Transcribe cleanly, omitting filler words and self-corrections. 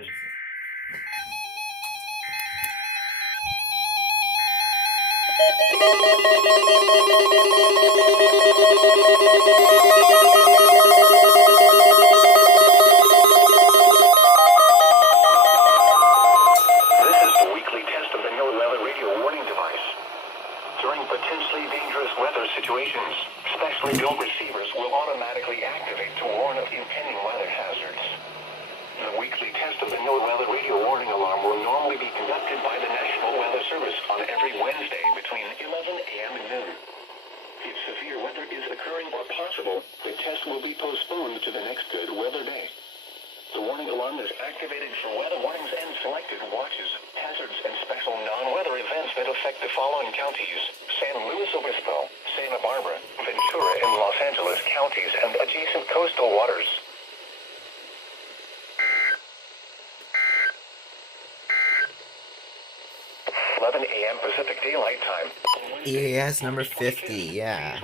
the weekly test of the NOAA radio warning device. During potentially dangerous weather situations, specially built receivers will automatically activate to warn of impending weather hazards. The weekly test of the NOAA radio warning alarm will normally be conducted by the National Weather Service on every Wednesday between 11 a.m. and noon. If severe weather is occurring or possible, the test will be postponed to the next good weather day. The warning alarm is activated for weather warnings and selected watches, hazards, and special non-weather events that affect the following counties: San Luis Obispo, Santa Barbara, Ventura, and Los Angeles counties and adjacent coastal waters. 11 a.m. Pacific Daylight Time. EAS number 50, yeah.